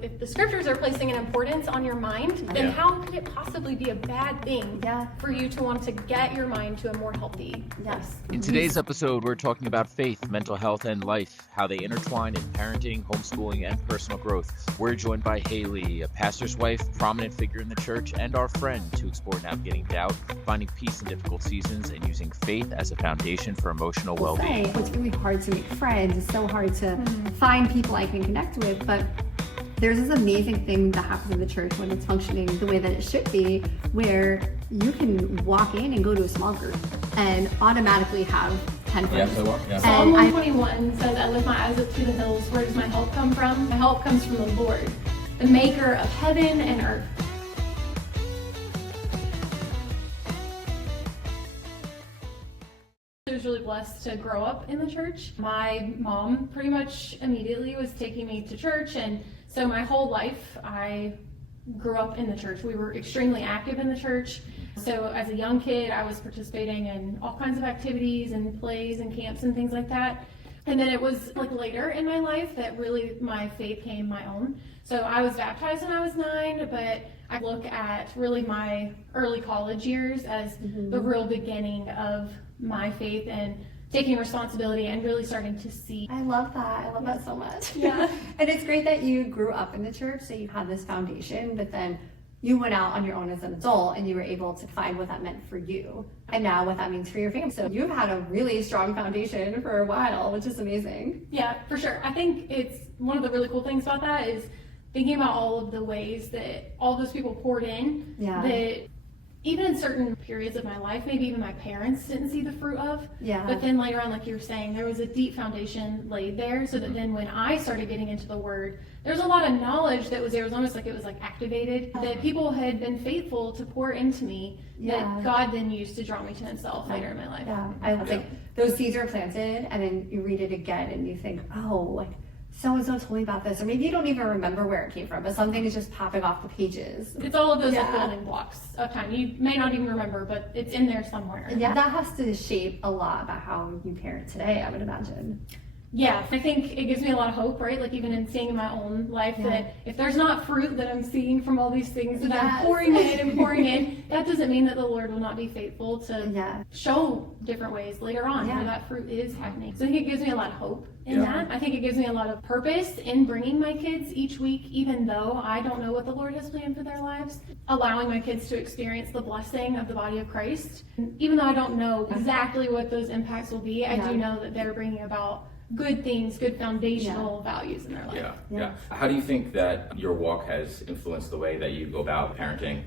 If the scriptures are placing an importance on your mind, then how could it possibly be a bad thing for you to want to get your mind to a more healthy place? In today's episode, we're talking about faith, mental health, and life, how they intertwine in parenting, homeschooling, and personal growth. We're joined by Hayley, a pastor's wife, prominent figure in the church, and our friend to explore navigating doubt, finding peace in difficult seasons, and using faith as a foundation for emotional well-being. It's really hard to make friends. It's so hard to find people I can connect with, but there's this amazing thing that happens in the church when it's functioning the way that it should be, where you can walk in and go to a small group and automatically have 10 friends. Psalm 121 says, I lift my eyes up to the hills. Where does my help come from? My help comes from the Lord, the maker of heaven and earth. I was really blessed to grow up in the church. My mom pretty much immediately was taking me to church, and so my whole life I grew up in the church. We were extremely active in the church. So as a young kid, I was participating in all kinds of activities and plays and camps and things like that. And then it was like later in my life that really my faith came my own. So I was baptized when I was 9, but I look at really my early college years as the real beginning of my faith and taking responsibility and really starting to see. I love that. I love that so much. Yeah. And it's great that you grew up in the church, so you had this foundation, but then you went out on your own as an adult and you were able to find what that meant for you and now what that means for your family. So you've had a really strong foundation for a while, which is amazing. Yeah, for sure. I think it's one of the really cool things about that is thinking about all of the ways that all those people poured in that even in certain periods of my life, maybe even my parents didn't see the fruit of. But then later on, like you were saying, there was a deep foundation laid there so that then when I started getting into the Word, there's a lot of knowledge that was there. It was almost like it was like activated, that people had been faithful to pour into me that God then used to draw me to Himself later in my life. I like those seeds are planted and then you read it again and you think, oh, like so-and-so told me about this, or maybe you don't even remember where it came from, but something is just popping off the pages. It's all of those like building blocks of time. You may not even remember, but it's in there somewhere. Yeah, that has to shape a lot about how you parent today, I would imagine. Yeah, I think it gives me a lot of hope, right? Like even in seeing in my own life that if there's not fruit that I'm seeing from all these things that I'm pouring in, that doesn't mean that the Lord will not be faithful to show different ways later on where that fruit is happening. So I think it gives me a lot of hope in that. I think it gives me a lot of purpose in bringing my kids each week, even though I don't know what the Lord has planned for their lives, allowing my kids to experience the blessing of the body of Christ. And even though I don't know exactly what those impacts will be, I do know that they're bringing about good things, good foundational values in their life. How do you think that your walk has influenced the way that you go about parenting?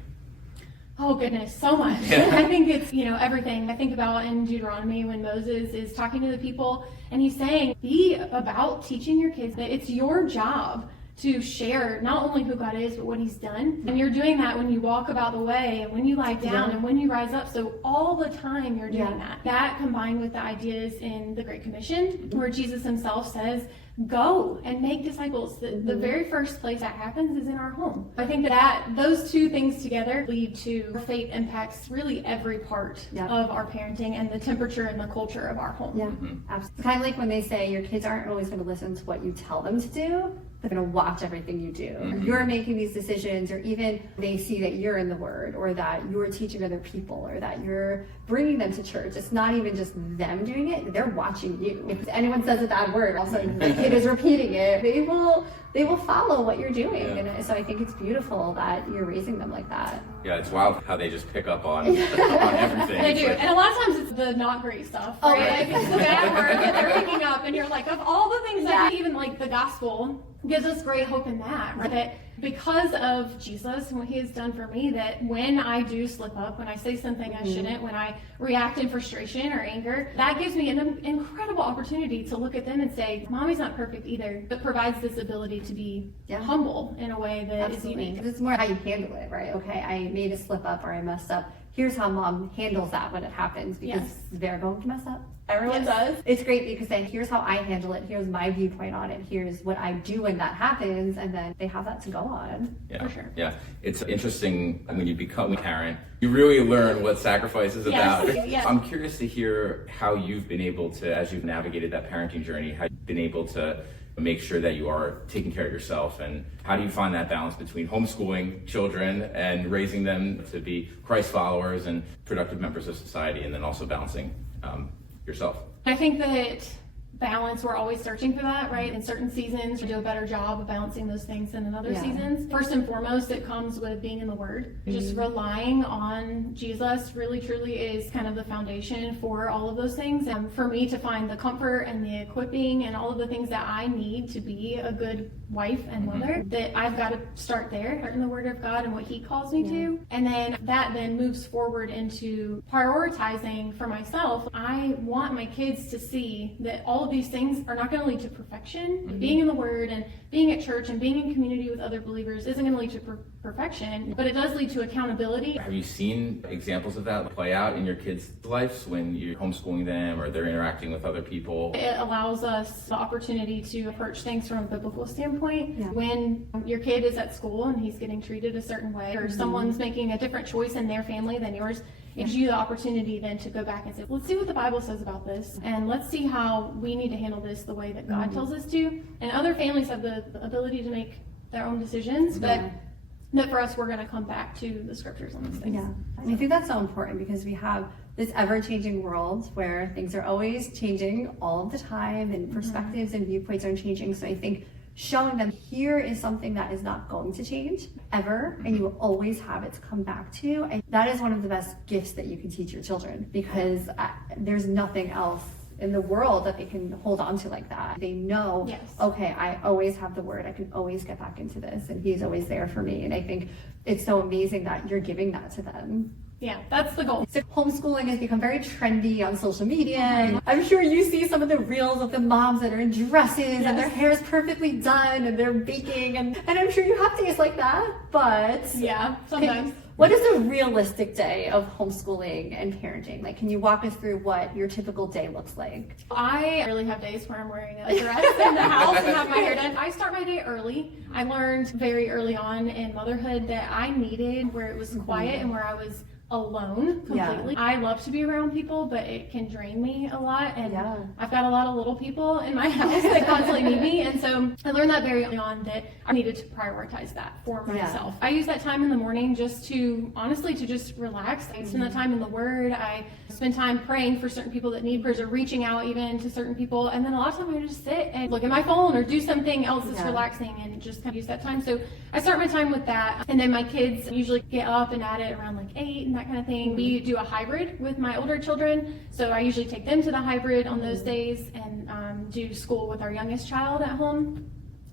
Oh goodness, so much. I think it's, everything. I think about in Deuteronomy when Moses is talking to the people and he's saying, be about teaching your kids that it's your job to share not only who God is, but what He's done. And you're doing that when you walk about the way and when you lie down and when you rise up. So all the time you're doing that. That combined with the ideas in the Great Commission, where Jesus Himself says, go and make disciples. The very first place that happens is in our home. I think that those two things together lead to faith impacts really every part of our parenting and the temperature and the culture of our home. Absolutely. It's kind of like when they say your kids aren't always going to listen to what you tell them to do, they're going to watch everything you do. You're making these decisions, or even they see that you're in the Word, or that you're teaching other people, or that you're bringing them to church. It's not even just them doing it, they're watching you. If anyone says a bad word, all of a sudden the kid is repeating it, they will follow what you're doing. And so I think it's beautiful that you're raising them like that. Yeah, it's wild how they just pick up on everything. They do. And a lot of times it's the not great stuff, right? Like it's the bad word that they're picking up, and you're like, of all the things that even like the gospel gives us great hope in that, right? That because of Jesus and what He has done for me, that when I do slip up, when I say something I shouldn't, when I react in frustration or anger, that gives me an incredible opportunity to look at them and say, Mommy's not perfect either, but provides this ability to be humble in a way that is unique. It's more how you handle it, right? Okay, I made a slip up or I messed up. Here's how Mom handles that when it happens, because they're going to mess up. Everyone does. It's great because then here's how I handle it, here's my viewpoint on it, here's what I do when that happens, and then they have that to go on. Yeah, for sure. Yeah, it's interesting when you become a parent, you really learn what sacrifice is about. Yes. I'm curious to hear how you've been able to, as you've navigated that parenting journey, how you've been able to make sure that you are taking care of yourself. And how do you find that balance between homeschooling children and raising them to be Christ followers and productive members of society, and then also balancing yourself? I think that balance, we're always searching for that, right? In certain seasons, we do a better job of balancing those things than in other seasons. First and foremost, it comes with being in the Word. Just relying on Jesus really truly is kind of the foundation for all of those things. And for me to find the comfort and the equipping and all of the things that I need to be a good wife and mother, that I've got to start there in the Word of God and what He calls me to. And then that then moves forward into prioritizing for myself. I want my kids to see that all of these things are not going to lead to perfection. Being in the Word and being at church and being in community with other believers isn't going to lead to perfection, but it does lead to accountability. Have you seen examples of that play out in your kids' lives when you're homeschooling them or they're interacting with other people? It allows us the opportunity to approach things from a biblical standpoint. When your kid is at school and he's getting treated a certain way, or someone's making a different choice in their family than yours, it gives you the opportunity then to go back and say, let's see what the Bible says about this, and let's see how we need to handle this the way that God tells us to. And other families have the ability to make their own decisions, but that for us, we're going to come back to the scriptures on these things. Yeah, and I think that's so important because we have this ever-changing world where things are always changing all of the time, and perspectives and viewpoints are changing. So I think showing them here is something that is not going to change ever, and you will always have it to come back to. And that is one of the best gifts that you can teach your children, because there's nothing else in the world that they can hold on to like that. They know, okay, I always have the Word. I can always get back into this, and He's always there for me. And I think it's so amazing that you're giving that to them. Yeah, that's the goal. So homeschooling has become very trendy on social media. And I'm sure you see some of the reels of the moms that are in dresses and their hair is perfectly done and they're baking. And I'm sure you have days like that, but... Yeah, sometimes. What is a realistic day of homeschooling and parenting? Like, can you walk us through what your typical day looks like? I really have days where I'm wearing a dress in the house and have my hair done. I start my day early. I learned very early on in motherhood that I needed where it was quiet and where I was alone completely. I love to be around people, but it can drain me a lot, and I've got a lot of little people in my house that constantly need me, and so I learned that very early on that I needed to prioritize that for myself. I use that time in the morning just to, honestly, to just relax. I spend that time in the Word. I spend time praying for certain people that need prayers, or reaching out even to certain people, and then a lot of times I just sit and look at my phone or do something else that's relaxing and just kind of use that time. So I start my time with that, and then my kids usually get up and at it around like 8 and that kind of thing. We do a hybrid with my older children, so I usually take them to the hybrid on those days and do school with our youngest child at home.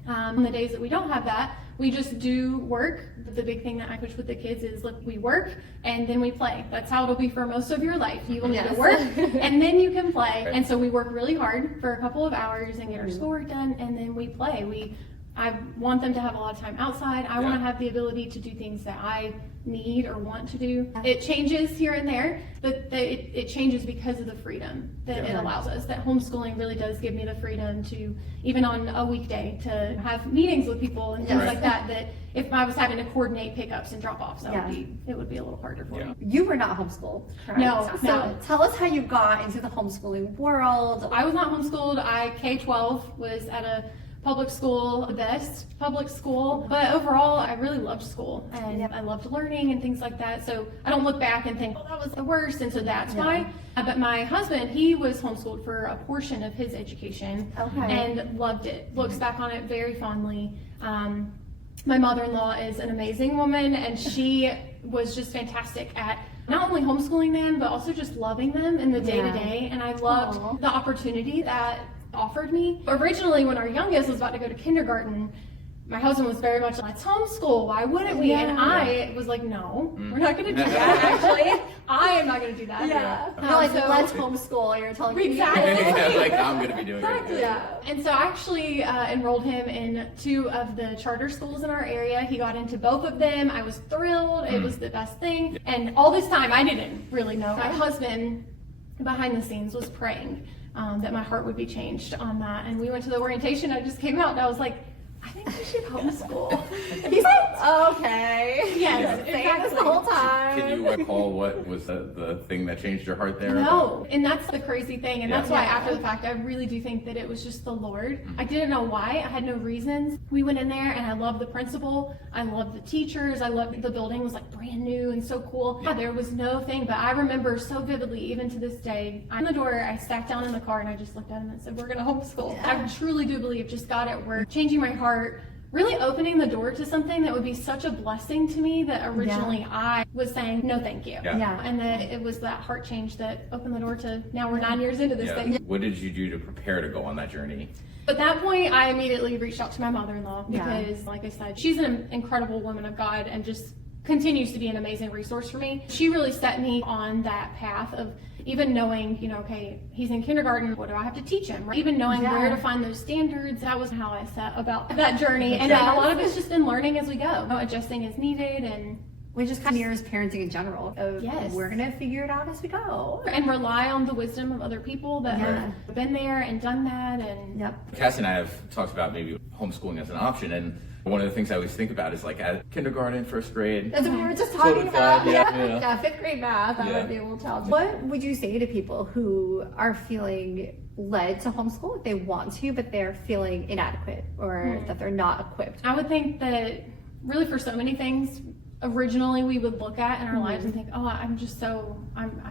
On the days that we don't have that, we just do work. The big thing that I push with the kids is, look, we work and then we play. That's how it'll be for most of your life. You will need to work and then you can play. And so we work really hard for a couple of hours and get our schoolwork done, and then we play. I want them to have a lot of time outside. I want to have the ability to do things that I need or want to do. It changes here and there, but it changes because of the freedom that it allows us. That homeschooling really does give me the freedom to, even on a weekday, to have meetings with people and things like that, that if I was having to coordinate pickups and drop-offs, it would be a little harder for me. You were not homeschooled, correct? No. Tell us how you got into the homeschooling world. I was not homeschooled. K-12 was at a public school, the best public school, but overall I really loved school and I loved learning and things like that, so I don't look back and think, oh, that was the worst, and so that's why. But my husband, he was homeschooled for a portion of his education and loved it, looks back on it very fondly. My mother-in-law is an amazing woman, and she was just fantastic at not only homeschooling them, but also just loving them in the day-to-day, and I loved the opportunity that offered me. Originally, when our youngest was about to go to kindergarten, my husband was very much like, let's homeschool, why wouldn't we? And I was like, no, we're not going to do that, actually. I am not going to do that. Let's homeschool. You're telling me. Exactly. Like, I'm going to be doing it. And so I actually enrolled him in 2 of the charter schools in our area. He got into both of them. I was thrilled. It was the best thing. And all this time, I didn't really know. My husband, behind the scenes, was praying that my heart would be changed on that. And we went to the orientation. I just came out and I was like, I think we should homeschool. He's like, okay. Yes, saying this the exactly. whole time. Can you recall what was the thing that changed your heart there? No, and that's the crazy thing, and that's why Yeah. after the fact, I really do think that it was just the Lord. I didn't know why. I had no reasons. We went in there, and I loved the principal. I loved the teachers. I loved the building was like brand new and so cool. Yeah, there was no thing, but I remember so vividly, even to this day. I'm the door. I sat down in the car, and I just looked at him and said, "We're going to homeschool." Yeah. I truly do believe just God at work, changing my heart. Really opening the door to something that would be such a blessing to me that originally I was saying, no, thank you. Yeah. And that it was that heart change that opened the door to now we're 9 years into this thing. What did you do to prepare to go on that journey? At that point, I immediately reached out to my mother-in-law Yeah. because, like I said, she's an incredible woman of God and just continues to be an amazing resource for me. She really set me on that path of even knowing, okay, he's in kindergarten, what do I have to teach him? Even knowing where to find those standards, that was how I set about that journey. And then a lot of it's just in learning as we go, adjusting as needed, and Which is kind of mirrors parenting in general. Of Yes. We're going to figure it out as we go. and rely on the wisdom of other people that have been there and done that. And Yep. Cassie and I have talked about maybe homeschooling as an option, and one of the things I always think about is like at kindergarten, first grade. That's what we were just Totally talking about. fine, yeah. Fifth grade math. I would be able to tell. What would you say to people who are feeling led to homeschool if they want to, but they're feeling inadequate or that they're not equipped? I would think that really for so many things, originally we would look at in our lives and think, oh, I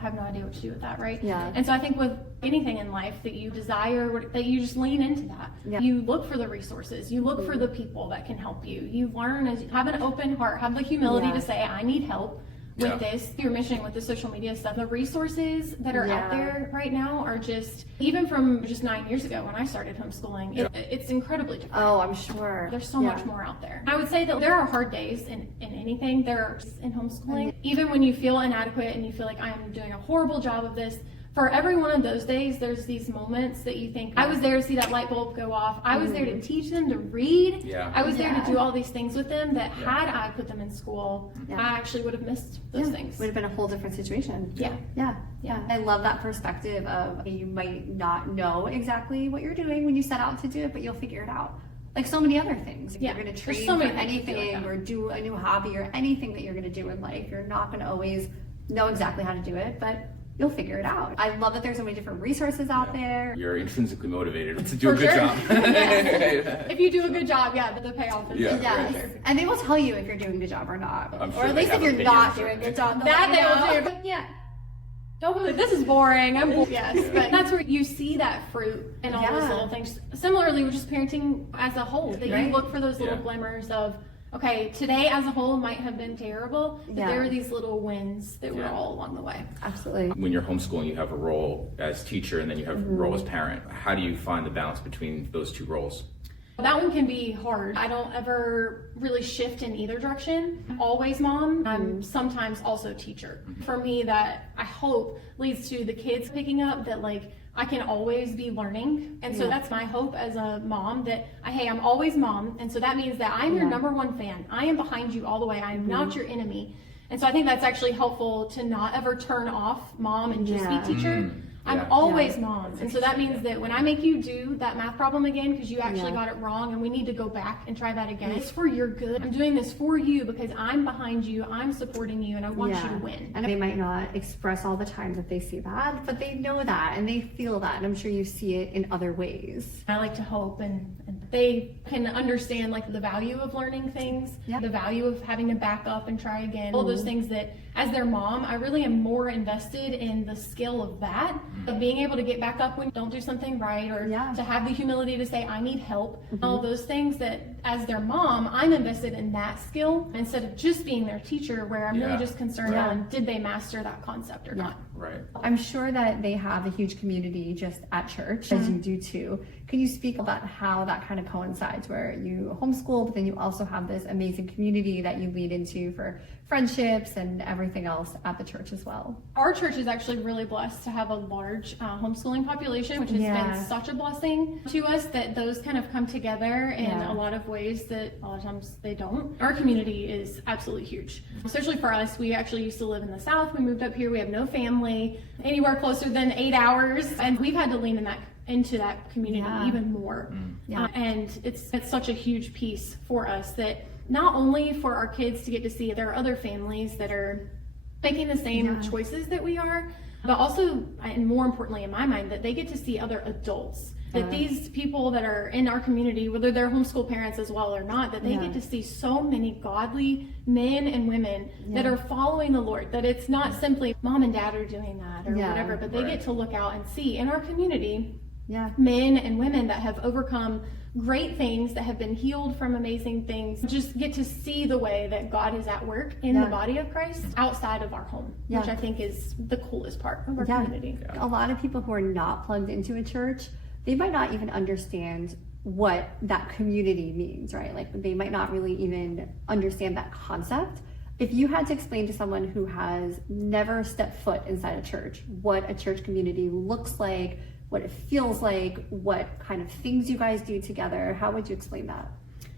have no idea what to do with that, right? Yeah. And so I think with anything in life that you desire, that you just lean into that. Yeah. You look for the resources, you look for the people that can help you. You learn as have an open heart, have the humility to say, I need help with this. You're mentioning with the social media stuff, the resources that are out there right now are just, even from just 9 years ago when I started homeschooling, it's incredibly different. Oh, I'm sure. There's so much more out there. I would say that there are hard days in anything. There are in homeschooling. Even when you feel inadequate and you feel like I'm doing a horrible job of this, for every one of those days, there's these moments that you think, I was there to see that light bulb go off. I was there to teach them to read. Yeah. I was there to do all these things with them that had I put them in school, I actually would have missed those things. Would have been a whole different situation. Yeah. I love that perspective of you might not know exactly what you're doing when you set out to do it, but you'll figure it out. Like so many other things. If you're going to There's train so for many things to do anything like that. or do a new hobby or anything that you're going to do in life, you're not going to always know exactly how to do it, but you'll figure it out. I love that there's so many different resources out there. You're intrinsically motivated to do a For good sure. job. If you do a good job, the payoff is Yeah. Yes. for sure. And they will tell you if you're doing a good job or not. I'm sure or at they least if have you're not opinions. doing a good job. That they will know. do. Yeah. Don't believe this is boring. I'm bored. Yes, but that's where you see that fruit and all those little things. Similarly, with just parenting as a whole, that you look for those little glimmers of, okay, today as a whole might have been terrible, but there are these little wins that were all along the way. Absolutely. When you're homeschooling, you have a role as teacher and then you have a role as parent. How do you find the balance between those two roles? That one can be hard. I don't ever really shift in either direction. I'm always mom. I'm sometimes also teacher. For me, that I hope leads to the kids picking up that like I can always be learning. And so that's my hope as a mom that, hey, I'm always mom. And so that means that I'm your number one fan. I am behind you all the way. I'm not your enemy. And so I think that's actually helpful to not ever turn off mom and just be teacher. I'm always mom. And so that means that when I make you do that math problem again because you actually got it wrong and we need to go back and try that again, it's for your good. I'm doing this for you because I'm behind you, I'm supporting you, and I want you to win. And they might not express all the time that they see that, but they know that and they feel that. And I'm sure you see it in other ways. I like to hope and they can understand like the value of learning things, the value of having to back up and try again, all those things that as their mom, I really am more invested in the skill of that, of being able to get back up when you don't do something right, or to have the humility to say, I need help. All those things that as their mom, I'm invested in that skill instead of just being their teacher where I'm really just concerned on did they master that concept or not. Right. I'm sure that they have a huge community just at church, as you do too. Can you speak about how that kind of coincides where you homeschool, but then you also have this amazing community that you lead into for friendships and everything else at the church as well? Our church is actually really blessed to have a large homeschooling population, which has been such a blessing to us that those kind of come together in a lot of ways that a lot of times they don't. Our community is absolutely huge. Especially for us, we actually used to live in the South. We moved up here. We have no family anywhere closer than 8 hours. And we've had to lean into that community even more. And it's such a huge piece for us that not only for our kids to get to see there are other families that are making the same choices that we are, but also, and more importantly in my mind, that they get to see other adults. That these people that are in our community, whether they're homeschool parents as well or not, that they get to see so many godly men and women that are following the Lord. That it's not simply mom and dad are doing that or whatever, but they get to look out and see in our community men and women that have overcome great things, that have been healed from amazing things. Just get to see the way that God is at work in the body of Christ outside of our home, which I think is the coolest part of our community. A lot of people who are not plugged into a church, they might not even understand what that community means, right? Like they might not really even understand that concept. If you had to explain to someone who has never stepped foot inside a church what a church community looks like, what it feels like, what kind of things you guys do together, how would you explain that?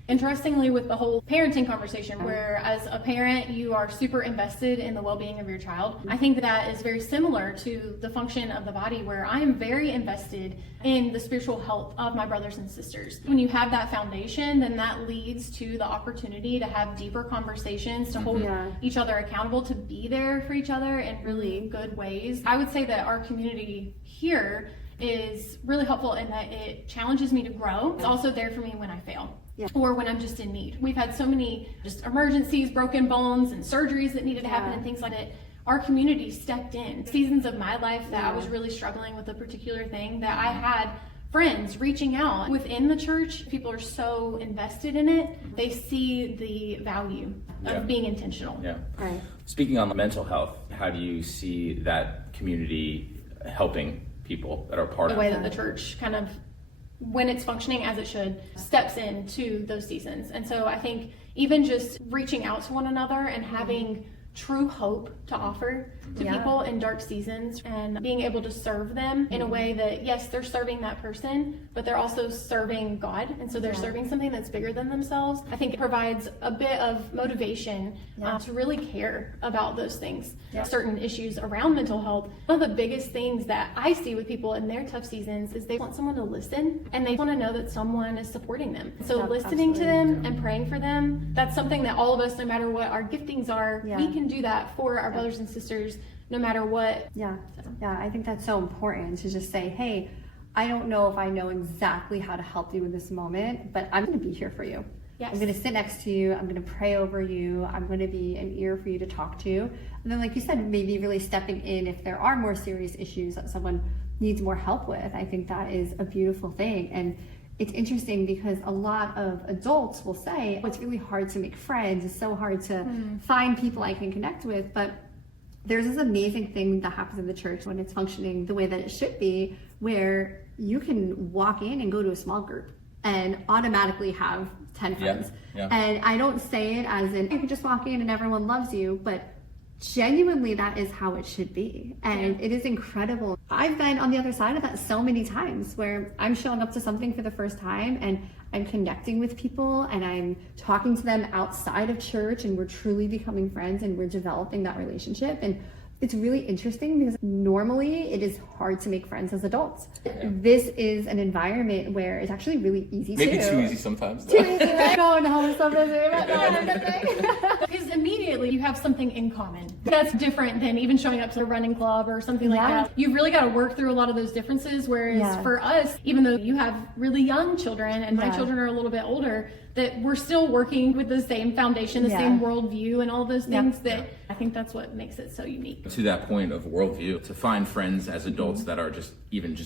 Interestingly, with the whole parenting conversation, where as a parent you are super invested in the well-being of your child, I think that is very similar to the function of the body, where I am very invested in the spiritual health of my brothers and sisters. When you have that foundation, then that leads to the opportunity to have deeper conversations, to hold each other accountable, to be there for each other in really good ways. I would say that our community here is really helpful in that it challenges me to grow. It's also there for me when I fail. Or when I'm just in need. We've had so many just emergencies, broken bones, and surgeries that needed to happen and things like that. Our community stepped in. Seasons of my life that I was really struggling with a particular thing, that I had friends reaching out within the church. People are so invested in it. They see the value of being intentional. Right. Speaking on the mental health, how do you see that community helping people that are part of the way that the church kind of, when it's functioning as it should, steps into those seasons? And so I think even just reaching out to one another and having true hope to offer to people in dark seasons, and being able to serve them in a way that, yes, they're serving that person, but they're also serving God, and so they're serving something that's bigger than themselves. I think it provides a bit of motivation to really care about those things, certain issues around mental health. One of the biggest things that I see with people in their tough seasons is they want someone to listen, and they want to know that someone is supporting them. So listening to them and praying for them, that's something that all of us, no matter what our giftings are, we can do that for our brothers and sisters, no matter what. I think that's so important to just say, hey, I don't know if I know exactly how to help you in this moment, but I'm going to be here for you. I'm going to sit next to you. I'm going to pray over you. I'm going to be an ear for you to talk to. And then, like you said, maybe really stepping in if there are more serious issues that someone needs more help with. I think that is a beautiful thing. And it's interesting because a lot of adults will say, it's really hard to make friends. It's so hard to find people I can connect with. But there's this amazing thing that happens in the church when it's functioning the way that it should be, where you can walk in and go to a small group and automatically have 10 friends. And I don't say it as in, you can just walk in and everyone loves you, but genuinely that is how it should be. And it is incredible. I've been on the other side of that so many times, where I'm showing up to something for the first time and I'm connecting with people and I'm talking to them outside of church, and we're truly becoming friends and we're developing that relationship. And it's really interesting because normally it is hard to make friends as adults. This is an environment where it's actually really easy Maybe too easy sometimes. Too easy, right? No, we're so busy. Because immediately you have something in common. That's different than even showing up to a running club or something like that. You've really got to work through a lot of those differences, whereas for us, even though you have really young children and my children are a little bit older, that we're still working with the same foundation, the same worldview and all those things that I think that's what makes it so unique. To that point of worldview, to find friends as adults that are just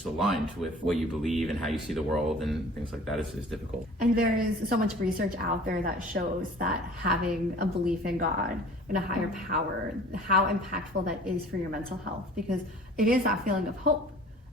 aligned with what you believe and how you see the world and things like that is difficult. And there is so much research out there that shows that having a belief in God and a higher power, how impactful that is for your mental health, because it is that feeling of hope.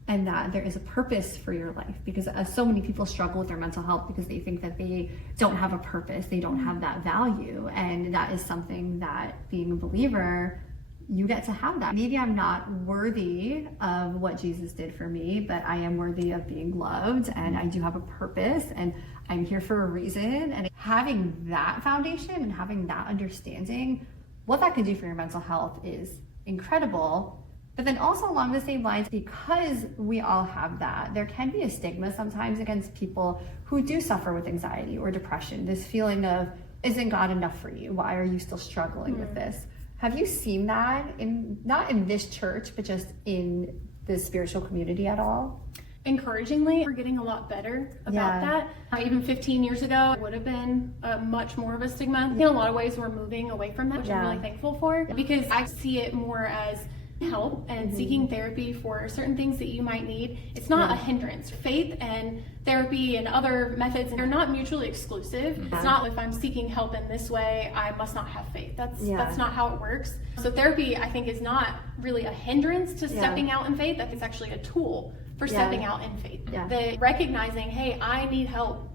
And that there is a purpose for your life, because so many people struggle with their mental health because they think that they don't have a purpose, they don't have that value. And that is something that, being a believer, you get to have that. Maybe I'm not worthy of what Jesus did for me, but I am worthy of being loved, and I do have a purpose, and I'm here for a reason. And having that foundation and having that understanding, what that can do for your mental health is incredible. But then also along the same lines, because we all have that, there can be a stigma sometimes against people who do suffer with anxiety or depression, this feeling of isn't God enough for you? Why are you still struggling with this? Have you seen that not in this church, but just in the spiritual community at all? Encouragingly, we're getting a lot better about that. Even 15 years ago, it would have been much more of a stigma. In a lot of ways, we're moving away from that, which I'm really thankful for, because I see it more as help and seeking therapy for certain things that you might need. It's not a hindrance. Faith and therapy and other methods, they're not mutually exclusive. It's not if I'm seeking help in this way, I must not have faith. That's not how it works. So therapy, I think, is not really a hindrance to stepping out in faith. I think it's actually a tool for stepping out in faith. The recognizing, hey, I need help.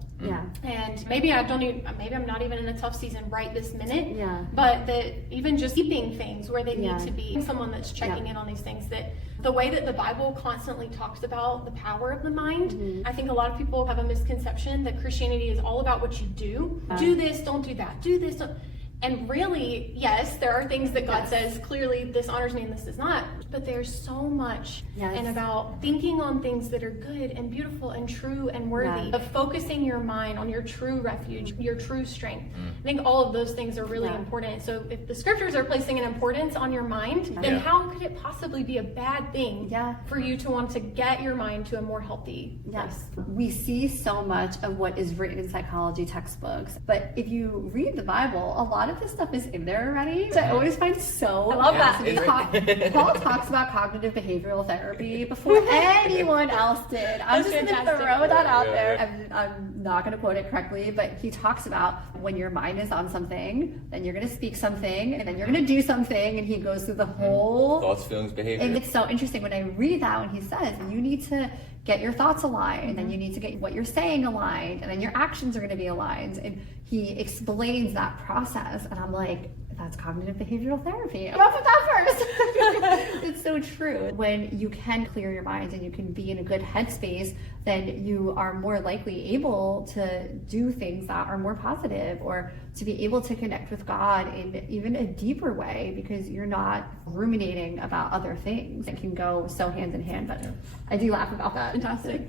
And maybe I'm not even in a tough season right this minute. But that even just keeping things where they need to be, someone that's checking in on these things, that the way that the Bible constantly talks about the power of the mind, I think a lot of people have a misconception that Christianity is all about what you do. Do this, don't do that. Do this, don't. And really, yes, there are things that God says, clearly this honors me and this does not, but there's so much and about thinking on things that are good and beautiful and true and worthy, of focusing your mind on your true refuge, your true strength. I think all of those things are really important. So if the scriptures are placing an importance on your mind, then how could it possibly be a bad thing for you to want to get your mind to a more healthy place? We see so much of what is written in psychology textbooks, but if you read the Bible, a lot of this stuff is in there already. So I always find so fascinating. Paul talks about cognitive behavioral therapy before anyone else did. I'm just going to throw that out there. I'm not going to quote it correctly, but he talks about when your mind is on something, then you're going to speak something, and then you're going to do something, and he goes through the whole thoughts, feelings, behavior. And it's so interesting when I read that, when he says you need to get your thoughts aligned, and then you need to get what you're saying aligned, and then your actions are going to be aligned. And he explains that process, and I'm like, that's cognitive behavioral therapy. I'm off with that first. It's so true. When you can clear your mind and you can be in a good headspace, then you are more likely able to do things that are more positive, or to be able to connect with God in even a deeper way, because you're not ruminating about other things. It can go so hand in hand, but I do laugh about that. Fantastic.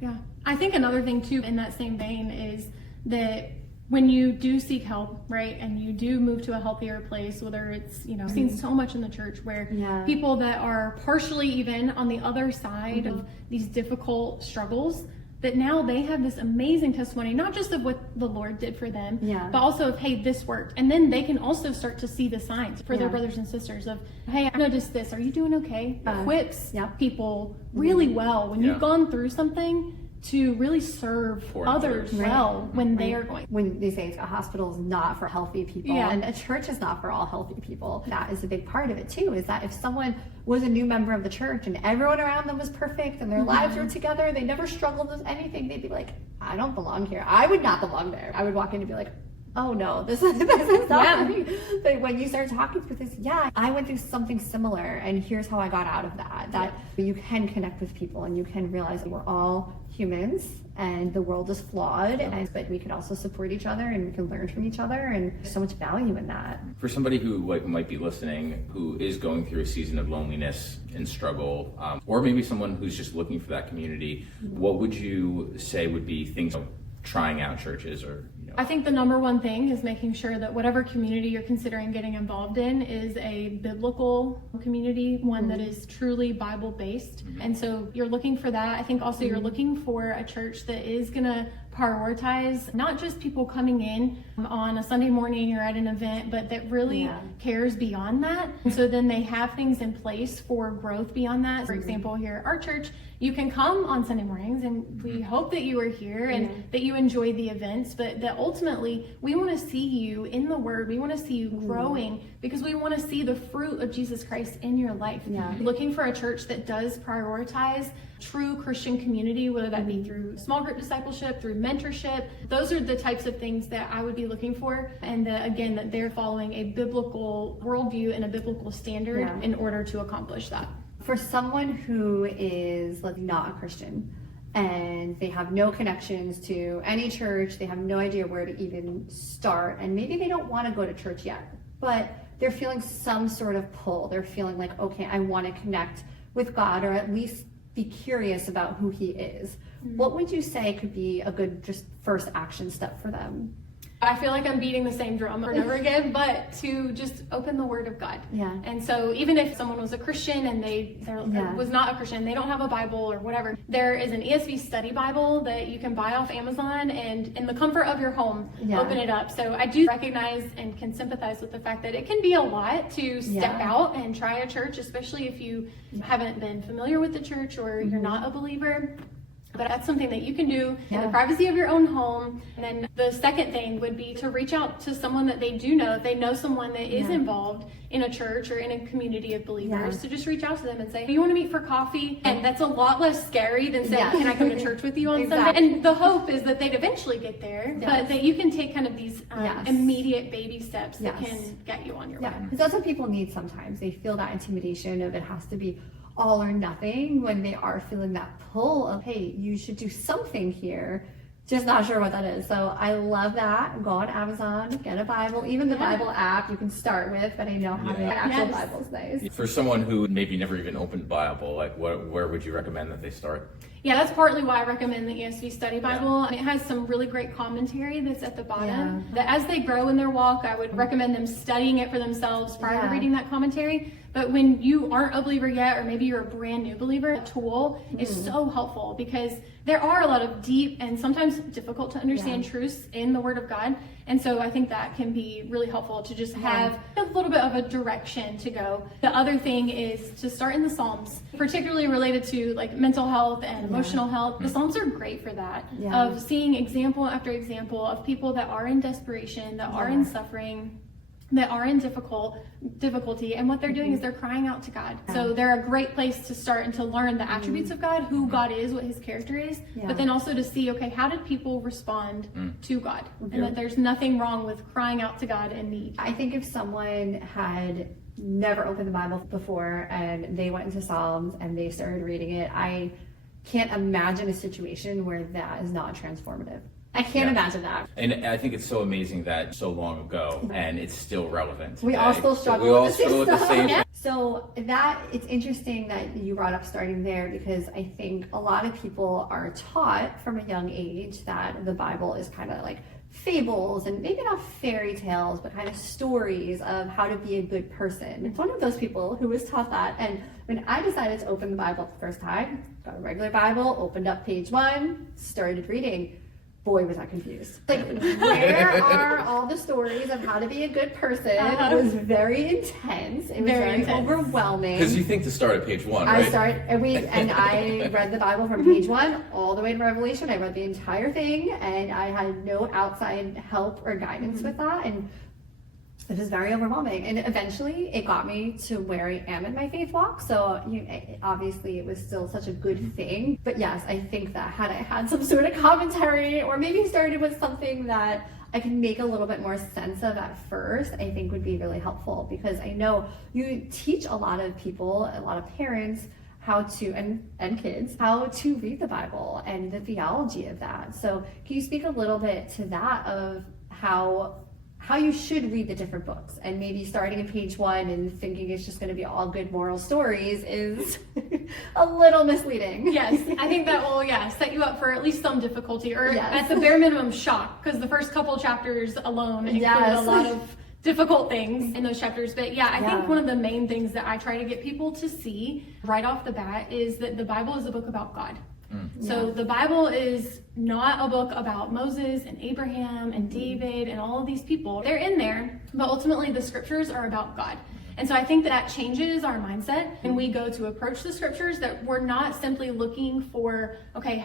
Yeah. I think another thing too in that same vein is that when you do seek help, right, and you do move to a healthier place, whether it's, I've seen so much in the church where people that are partially even on the other side of these difficult struggles, that now they have this amazing testimony, not just of what the Lord did for them, but also of, hey, this worked. And then they can also start to see the signs for their brothers and sisters of, hey, I noticed this. Are you doing okay? Equips people really well when you've gone through something, to really serve others well when they are going. When they say a hospital is not for healthy people, and a church is not for all healthy people, that is a big part of it too, is that if someone was a new member of the church and everyone around them was perfect and their lives were together, they never struggled with anything, they'd be like, I don't belong here. I would not belong there. I would walk in and be like, oh no, this is not for me. But when you start talking through this, I went through something similar, and here's how I got out of that. That you can connect with people, and you can realize that we're all humans, and the world is flawed, but we can also support each other, and we can learn from each other, and there's so much value in that. For somebody who might be listening, who is going through a season of loneliness and struggle, or maybe someone who's just looking for that community, what would you say would be things trying out churches, or I think the number one thing is making sure that whatever community you're considering getting involved in is a biblical community, one that is truly Bible based. And so you're looking for that. I think also you're looking for a church that is going to prioritize not just people coming in on a Sunday morning or at an event, but that really cares beyond that. And so then they have things in place for growth beyond that. For example, here at our church, you can come on Sunday mornings, and we hope that you are here and that you enjoy the events, but that ultimately we want to see you in the Word. We want to see you growing, because we want to see the fruit of Jesus Christ in your life. Looking for a church that does prioritize true Christian community, whether that be through small group discipleship, through mentorship. Those are the types of things that I would be looking for, and that they're following a biblical worldview and a biblical standard in order to accomplish that. For someone who is not a Christian, and they have no connections to any church, they have no idea where to even start, and maybe they don't want to go to church yet, but they're feeling some sort of pull. They're feeling like, okay, I want to connect with God, or at least be curious about who he is. What would you say could be a good just first action step for them? I feel like I'm beating the same drum over and over again, but to just open the Word of God. Yeah. And so even if someone was a Christian and they was not a Christian, they don't have a Bible or whatever, there is an ESV study Bible that you can buy off Amazon and in the comfort of your home, open it up. So I do recognize and can sympathize with the fact that it can be a lot to step out and try a church, especially if you haven't been familiar with the church or you're not a believer. But that's something that you can do in the privacy of your own home. And then the second thing would be to reach out to someone that they do know. If they know someone that is involved in a church or in a community of believers, to just reach out to them and say, do you want to meet for coffee? And that's a lot less scary than saying, can I come to church with you on Sunday? And the hope is that they'd eventually get there, but that you can take kind of these immediate baby steps that can get you on your way. Because that's what people need sometimes. They feel that intimidation of it has to be all or nothing when they are feeling that pull of, hey, you should do something here, just not sure what that is. So I love that. Go on Amazon, get a Bible, even the Bible app you can start with, but I know having an actual Bible is nice. For someone who maybe never even opened the Bible, like where would you recommend that they start? Yeah, that's partly why I recommend the ESV Study Bible. It has some really great commentary that's at the bottom. That as they grow in their walk, I would recommend them studying it for themselves prior to reading that commentary. But when you aren't a believer yet, or maybe you're a brand new believer, a tool is so helpful because there are a lot of deep and sometimes difficult to understand truths in the Word of God. And so I think that can be really helpful to just have a little bit of a direction to go. The other thing is to start in the Psalms, particularly related to like mental health and emotional health. The Psalms are great for that, of seeing example after example of people that are in desperation, that are in suffering, that are in difficulty, and what they're doing is they're crying out to God. So they're a great place to start and to learn the attributes of God, who God is, what his character is, but then also to see, okay, how did people respond to God? And that there's nothing wrong with crying out to God in need. I think if someone had never opened the Bible before and they went into Psalms and they started reading it, I can't imagine a situation where that is not transformative. I can't imagine that. And I think it's so amazing that so long ago, and it's still relevant. We all still struggle with the same thing. So that it's interesting that you brought up starting there, because I think a lot of people are taught from a young age that the Bible is kind of like fables and maybe not fairy tales, but kind of stories of how to be a good person. It's one of those people who was taught that. And when I decided to open the Bible the first time, got a regular Bible, opened up page 1, started reading. Boy, was I confused. Like, where are all the stories of how to be a good person? It was very intense. It was very overwhelming. Because you think to start at page 1, right? I read the Bible from page 1 all the way to Revelation. I read the entire thing, and I had no outside help or guidance with that. And it was very overwhelming, and eventually it got me to where I am in my faith walk. So obviously it was still such a good thing. But yes, I think that had I had some sort of commentary, or maybe started with something that I can make a little bit more sense of at first, I think would be really helpful, because I know you teach a lot of people, a lot of parents, how to, and kids, how to read the Bible and the theology of that. So can you speak a little bit to that, of how you should read the different books, and maybe starting at page 1 and thinking it's just going to be all good moral stories is a little misleading. Yes, I think that will set you up for at least some difficulty, or at the bare minimum shock, because the first couple chapters alone include a lot of difficult things in those chapters. But I think one of the main things that I try to get people to see right off the bat is that the Bible is a book about God. So the Bible is not a book about Moses and Abraham and David and all of these people. They're in there, but ultimately the scriptures are about God. And so I think that changes our mindset when we go to approach the scriptures, that we're not simply looking for, okay,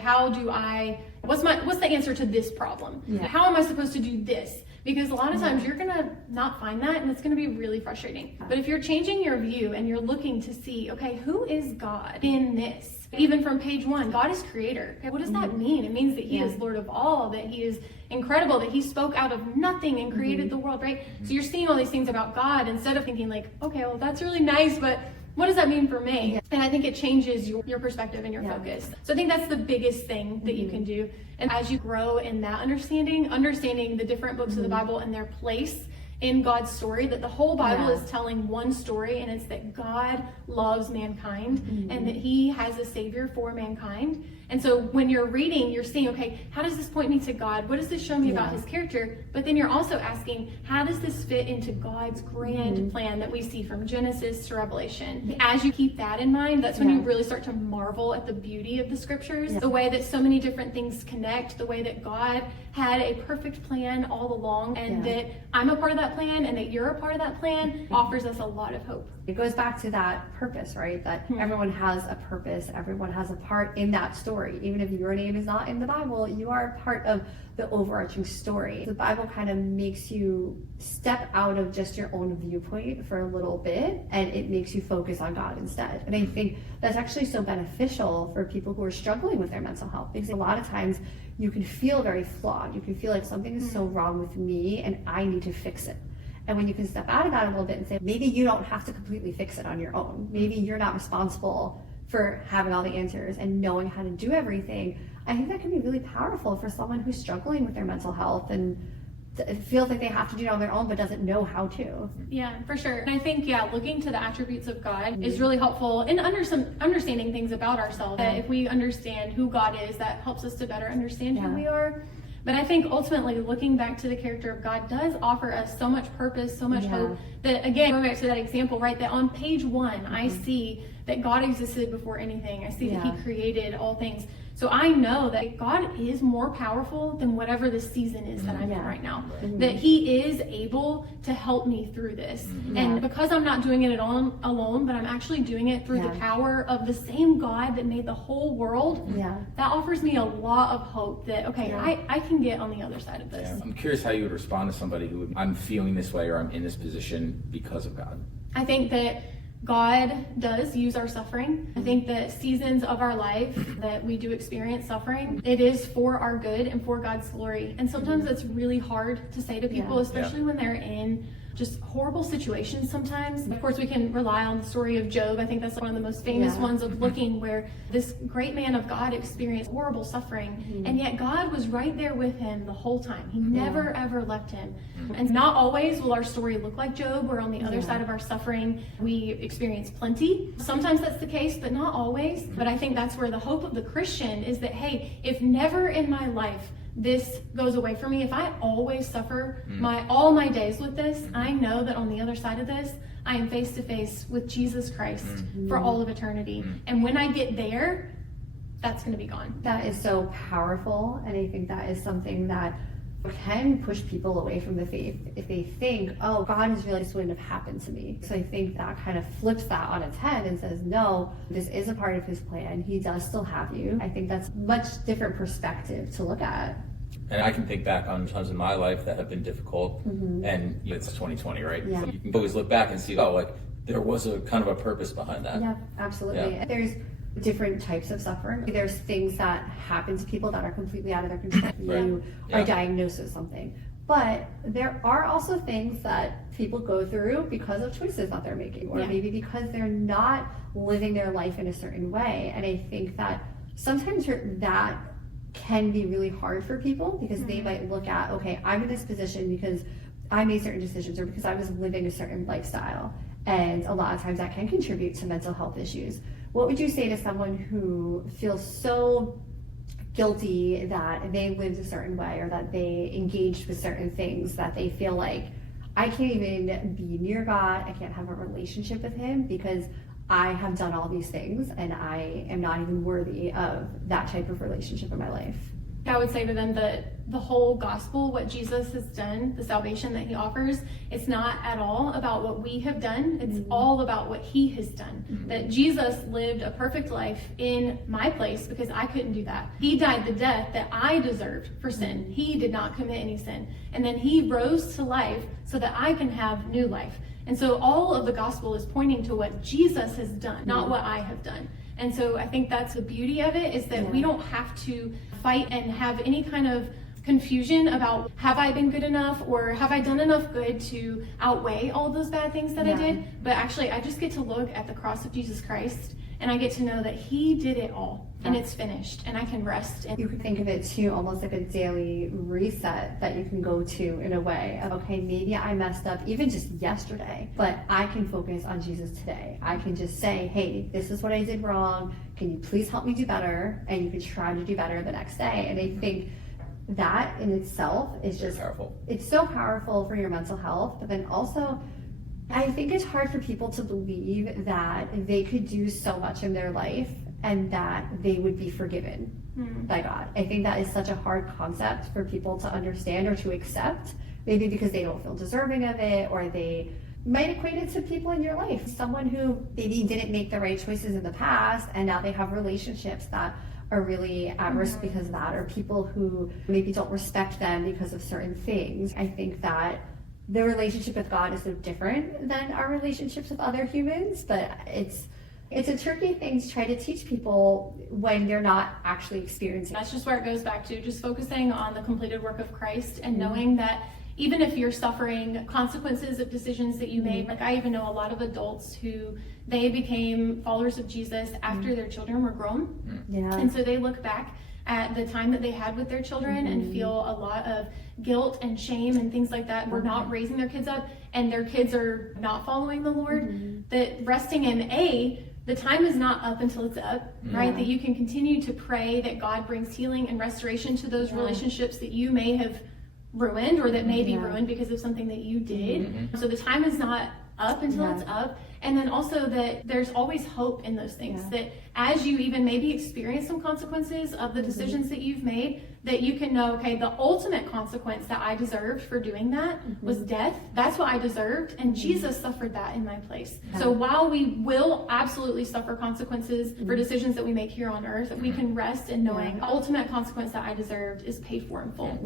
what's the answer to this problem? How am I supposed to do this? Because a lot of times you're going to not find that, and it's going to be really frustrating. But if you're changing your view and you're looking to see, okay, who is God in this? Even from page 1, God is creator. Okay, what does that mean? It means that he is Lord of all, that he is incredible, that he spoke out of nothing and created the world, right? So you're seeing all these things about God instead of thinking like, okay, well, that's really nice, but what does that mean for me? And I think it changes your perspective and your focus. So I think that's the biggest thing that you can do. And as you grow in that understanding the different books of the Bible and their place in God's story, that the whole Bible is telling one story, and it's that God loves mankind and that he has a savior for mankind. And so when you're reading, you're seeing, okay, how does this point me to God? What does this show me about his character? But then you're also asking, how does this fit into God's grand plan that we see from Genesis to Revelation? As you keep that in mind, that's when you really start to marvel at the beauty of the scriptures, the way that so many different things connect, the way that God had a perfect plan all along, and that I'm a part of that plan and that you're a part of that plan offers us a lot of hope. It goes back to that purpose, right? That everyone has a purpose, everyone has a part in that story. Even if your name is not in the Bible, you are a part of the overarching story. The Bible kind of makes you step out of just your own viewpoint for a little bit, and it makes you focus on God instead. And I think that's actually so beneficial for people who are struggling with their mental health, because a lot of times you can feel very flawed. You can feel like something is so wrong with me and I need to fix it. And when you can step out of that a little bit and say, maybe you don't have to completely fix it on your own. Maybe you're not responsible for having all the answers and knowing how to do everything. I think that can be really powerful for someone who's struggling with their mental health and feels like they have to do it on their own but doesn't know how to. Yeah, for sure. And I think, looking to the attributes of God is really helpful in understanding things about ourselves. That if we understand who God is, that helps us to better understand who we are. But I think ultimately looking back to the character of God does offer us so much purpose, so much hope, that again, going back to that example, right, that on page 1, I see that God existed before anything. I see that he created all things. So I know that God is more powerful than whatever this season is that I'm in right now. That he is able to help me through this. And because I'm not doing it alone, but I'm actually doing it through the power of the same God that made the whole world, that offers me a lot of hope that, okay, I can get on the other side of this. I'm curious how you would respond to somebody who I'm feeling this way or I'm in this position because of God. I think that God does use our suffering. I think that seasons of our life that we do experience suffering, it is for our good and for God's glory. And sometimes it's really hard to say to people, especially when they're in just horrible situations sometimes. Of course, we can rely on the story of Job. I think that's one of the most famous ones of looking, where this great man of God experienced horrible suffering, and yet God was right there with him the whole time. He never ever left him. And not always will our story look like Job, where on the other side of our suffering we experience plenty. Sometimes that's the case, but not always. But I think that's where the hope of the Christian is that, hey, if never in my life this goes away from me, if I always suffer all my days with this, I know that on the other side of this, I am face to face with Jesus Christ for all of eternity. And when I get there, that's going to be gone. That is so powerful, and I think that is something that can push people away from the faith if they think, oh, God is really, this wouldn't have happened to me. So I think that kind of flips that on its head and says, no, this is a part of his plan. He does still have you. I think that's much different perspective to look at. And I can think back on times in my life that have been difficult, and it's 2020, right? So you can always look back and see, oh, like there was a kind of a purpose behind that. Yeah, absolutely. Yeah. There's different types of suffering. There's things that happen to people that are completely out of their control. You are diagnosed with something. But there are also things that people go through because of choices that they're making, or maybe because they're not living their life in a certain way. And I think that sometimes that can be really hard for people, because they might look at, okay, I'm in this position because I made certain decisions or because I was living a certain lifestyle. And a lot of times that can contribute to mental health issues. What would you say to someone who feels so guilty that they lived a certain way, or that they engaged with certain things, that they feel like, I can't even be near God, I can't have a relationship with him because I have done all these things and I am not even worthy of that type of relationship in my life? I would say to them that the whole gospel, what Jesus has done, the salvation that he offers, it's not at all about what we have done. It's all about what he has done. That Jesus lived a perfect life in my place because I couldn't do that. He died the death that I deserved for sin. He did not commit any sin. And then he rose to life so that I can have new life. And so all of the gospel is pointing to what Jesus has done, not what I have done. And so I think that's the beauty of it, is that we don't have to fight and have any kind of confusion about have I been good enough or have I done enough good to outweigh all of those bad things that I did. But actually I just get to look at the cross of Jesus Christ and I get to know that he did it all and it's finished and I can rest. And you can think of it too almost like a daily reset that you can go to in a way of, okay, maybe I messed up even just yesterday, but I can focus on Jesus today. I can just say, hey, this is what I did wrong. Can you please help me do better? And you can try to do better the next day. And I think that in itself is just powerful. It's so powerful for your mental health, but then also I think it's hard for people to believe that they could do so much in their life and that they would be forgiven by God. I think that is such a hard concept for people to understand or to accept, maybe because they don't feel deserving of it, or they might equate it to people in your life. Someone who maybe didn't make the right choices in the past and now they have relationships that are really at risk because of that, or people who maybe don't respect them because of certain things. I think that the relationship with God is so different than our relationships with other humans, but it's a tricky thing to try to teach people when they're not actually experiencing it. That's just where it goes back to just focusing on the completed work of Christ and knowing that even if you're suffering consequences of decisions that you made, like I even know a lot of adults who they became followers of Jesus after their children were grown. And so they look back at the time that they had with their children and feel a lot of guilt and shame and things like that. We're not raising their kids up and their kids are not following the Lord. That resting in the time is not up until it's up, right? That you can continue to pray that God brings healing and restoration to those relationships that you may have ruined or that may be ruined because of something that you did. So the time is not up until it's up. And then also that there's always hope in those things, that as you even maybe experience some consequences of the decisions that you've made, that you can know, okay, the ultimate consequence that I deserved for doing that was death. That's what I deserved. And Jesus suffered that in my place. So while we will absolutely suffer consequences for decisions that we make here on earth, we can rest in knowing the ultimate consequence that I deserved is paid for in full.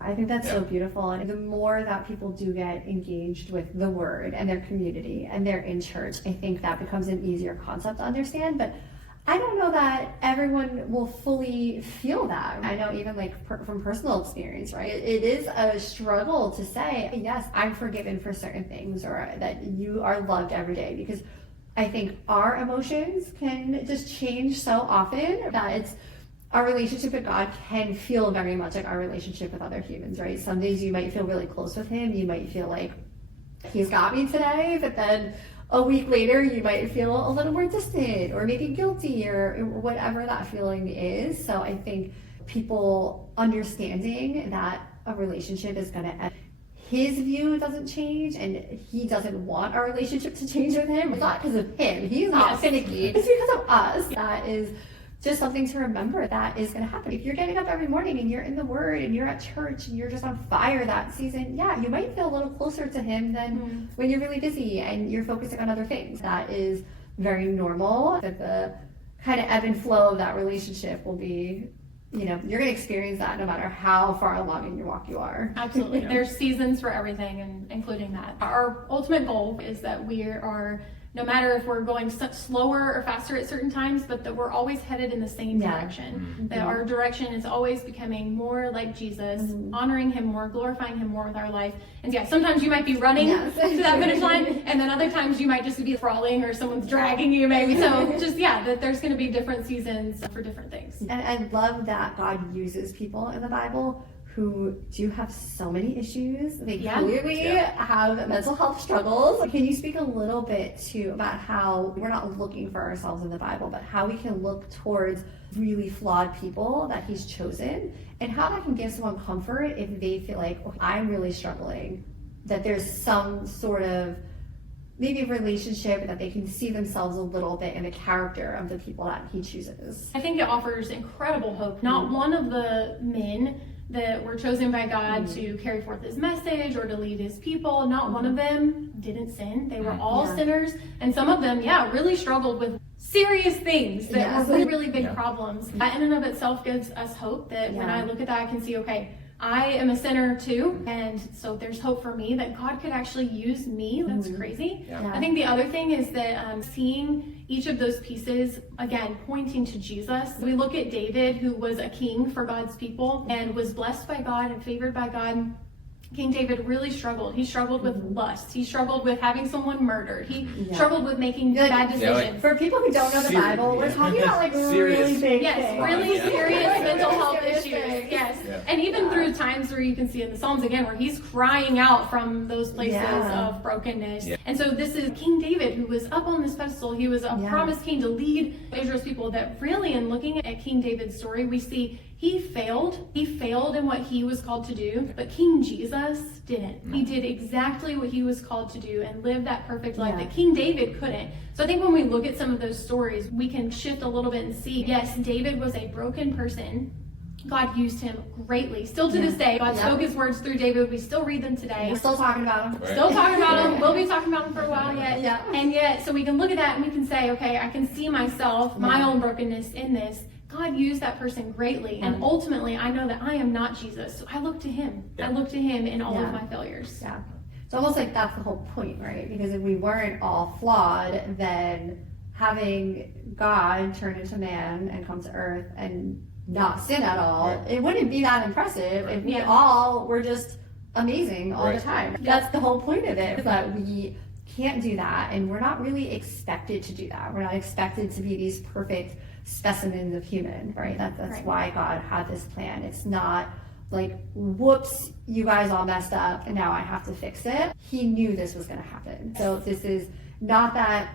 I think that's so beautiful. And the more that people do get engaged with the word and their community and they're in church, I think that becomes an easier concept to understand. But I don't know that everyone will fully feel that. I know even like from personal experience, right? It is a struggle to say, yes, I'm forgiven for certain things, or that you are loved every day, because I think our emotions can just change so often that our relationship with God can feel very much like our relationship with other humans, right? Some days you might feel really close with him. You might feel like he's got me today, but then a week later you might feel a little more distant or maybe guilty or whatever that feeling is. So I think people understanding that a relationship is going to end. His view doesn't change and he doesn't want our relationship to change with him. It's not because of him. He's not finicky. It's because of us. That is just something to remember that is going to happen. If you're getting up every morning and you're in the Word and you're at church and you're just on fire that season, you might feel a little closer to him than when you're really busy and you're focusing on other things. That is very normal. That the kind of ebb and flow of that relationship will be, you're going to experience that no matter how far along in your walk you are. Absolutely. There's seasons for everything, and including that. Our ultimate goal is that we are, no matter if we're going slower or faster at certain times, but that we're always headed in the same direction. That our direction is always becoming more like Jesus, honoring him more, glorifying him more with our life. And sometimes you might be running to that finish line, and then other times you might just be crawling or someone's dragging you maybe. So just, that there's going to be different seasons for different things. And I love that God uses people in the Bible who do have so many issues. They clearly have mental health struggles. Can you speak a little bit too about how we're not looking for ourselves in the Bible, but how we can look towards really flawed people that he's chosen, and how that can give someone comfort if they feel like, I'm really struggling, that there's some sort of maybe a relationship that they can see themselves a little bit in the character of the people that he chooses. I think it offers incredible hope. Not one of the men that were chosen by God to carry forth his message or to lead his people, not one of them didn't sin. They were all sinners, and some of them really struggled with serious things that were really, really big problems. That in and of itself gives us hope that when I look at that, I can see, okay, I am a sinner too, and so there's hope for me that God could actually use me. That's crazy. Yeah. I think the other thing is that seeing each of those pieces, again, pointing to Jesus. We look at David, who was a king for God's people and was blessed by God and favored by God. King David really struggled. He struggled with lust. He struggled with having someone murdered. He struggled with making bad decisions. For people who don't know the Bible, we're talking about like really big things. Really serious mental health Serious issues. things. Yes. Yeah. And even through times where you can see in the Psalms again, where he's crying out from those places of brokenness. Yeah. And so this is King David, who was up on this pedestal. He was a promised king to lead Israel's people. That really, in looking at King David's story, we see he failed. He failed in what he was called to do, but King Jesus didn't. He did exactly what he was called to do and lived that perfect life that King David couldn't. So I think when we look at some of those stories, we can shift a little bit and see, yes, David was a broken person. God used him greatly. Still to this day, God spoke his words through David. We still read them today. We're still talking about him. Right. Still talking about him. We'll be talking about him for a while yet. Yeah. And yet, so we can look at that and we can say, okay, I can see myself, my own brokenness in this. God used that person greatly. And ultimately, I know that I am not Jesus. So I look to him. I look to him in all of my failures. Yeah. It's almost like that's the whole point, right? Because if we weren't all flawed, then having God turn into man and come to earth and not sin at all, it wouldn't be that impressive if we all were just amazing all the time. That's the whole point of it, that we can't do that, and we're not really expected to do that. We're not expected to be these perfect specimens of human, right? That's why God had this plan. It's not like, whoops, you guys all messed up and now I have to fix it. He knew this was going to happen. So this is not that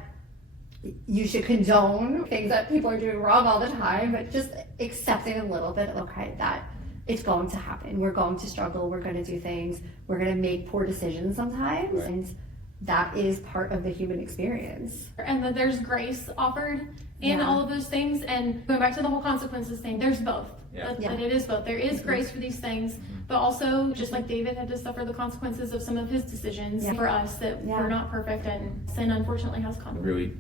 you should condone things that people are doing wrong all the time, but just accepting a little bit, okay, that it's going to happen. We're going to struggle. We're going to do things. We're going to make poor decisions sometimes. Right. And that is part of the human experience. And that there's grace offered in all of those things. And going back to the whole consequences thing, there's both. That it is both. There is grace for these things, but also, just like David had to suffer the consequences of some of his decisions, for us, that we're not perfect, and sin unfortunately has consequences. Really,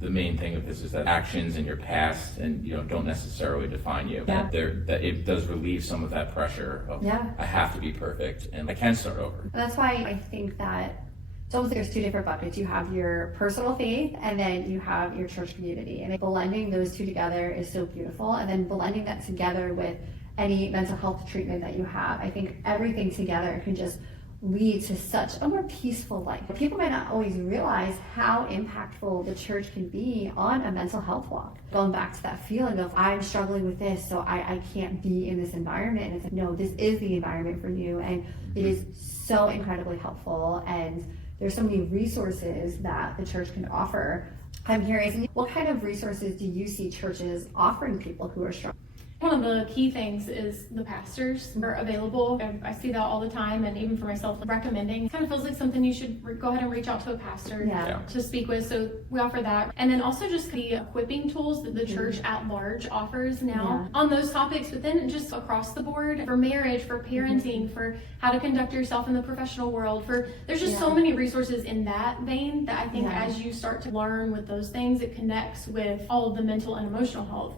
the main thing of this is that actions in your past and don't necessarily define you. That it does relieve some of that pressure of I have to be perfect and I can start over. And that's why I think that it's almost like there's two different buckets. You have your personal faith and then you have your church community. And blending those two together is so beautiful. And then blending that together with any mental health treatment that you have, I think everything together can just lead to such a more peaceful life. People might not always realize how impactful the church can be on a mental health walk. Going back to that feeling of, I'm struggling with this, so I can't be in this environment. And it's like, no, this is the environment for you. And it is so incredibly helpful. And there's so many resources that the church can offer. I'm curious, what kind of resources do you see churches offering people who are struggling? One of the key things is the pastors are available. I see that all the time, and even for myself, recommending. It kind of feels like something you should go ahead and reach out to a pastor to speak with. So we offer that. And then also just the equipping tools that the church at large offers now on those topics, but then just across the board for marriage, for parenting, for how to conduct yourself in the professional world. There's just so many resources in that vein that I think as you start to learn with those things, it connects with all of the mental and emotional health.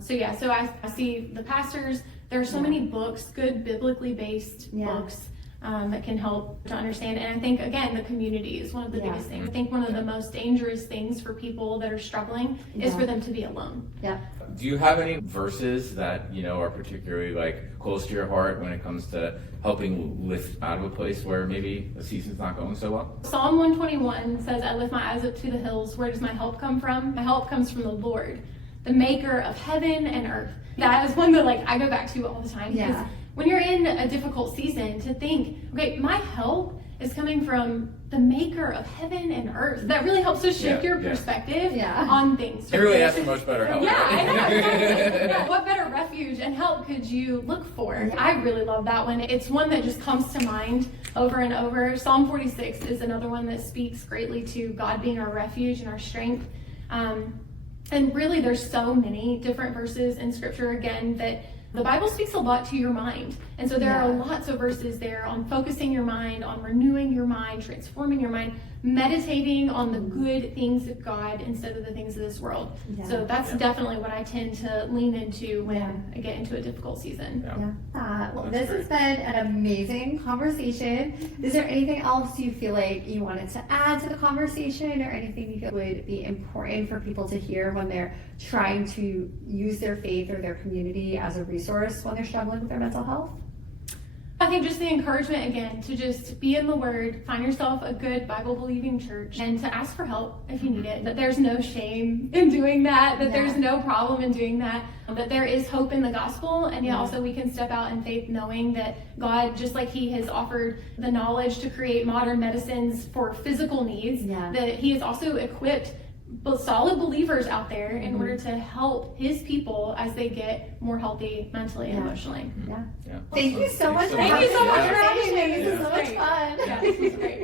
So I see the pastors. There are so many books, good biblically based books that can help to understand. And I think, again, the community is one of the biggest things. I think one of the most dangerous things for people that are struggling is for them to be alone. Do you have any verses that are particularly close to your heart when it comes to helping lift out of a place where maybe the season's not going so well? Psalm 121 says, I lift my eyes up to the hills. Where does my help come from? My help comes from the Lord, the maker of heaven and earth. That is one that I go back to all the time. Because when you're in a difficult season, to think, okay, my help is coming from the maker of heaven and earth. That really helps to shift your perspective on things. It really has much better help. I know. What better refuge and help could you look for? I really love that one. It's one that just comes to mind over and over. Psalm 46 is another one that speaks greatly to God being our refuge and our strength. And really, there's so many different verses in Scripture, again, that The Bible speaks a lot to your mind. And so there are lots of verses there on focusing your mind, on renewing your mind, transforming your mind, meditating on the good things of God instead of the things of this world. Yeah. So that's definitely what I tend to lean into when I get into a difficult season. Well, this has been an amazing conversation. Is there anything else you feel like you wanted to add to the conversation, or anything you feel would be important for people to hear when they're trying to use their faith or their community as a resource when they're struggling with their mental health? I think just the encouragement again to just be in the Word, find yourself a good Bible-believing church, and to ask for help if you need it. That there's no shame in doing that, that there's no problem in doing that, that there is hope in the gospel, and yet also we can step out in faith knowing that God, just like He has offered the knowledge to create modern medicines for physical needs, that He has also equipped solid believers out there in order to help His people as they get more healthy mentally and emotionally. Thank you so much. Thank you so much for having me. This is so much fun. This was great.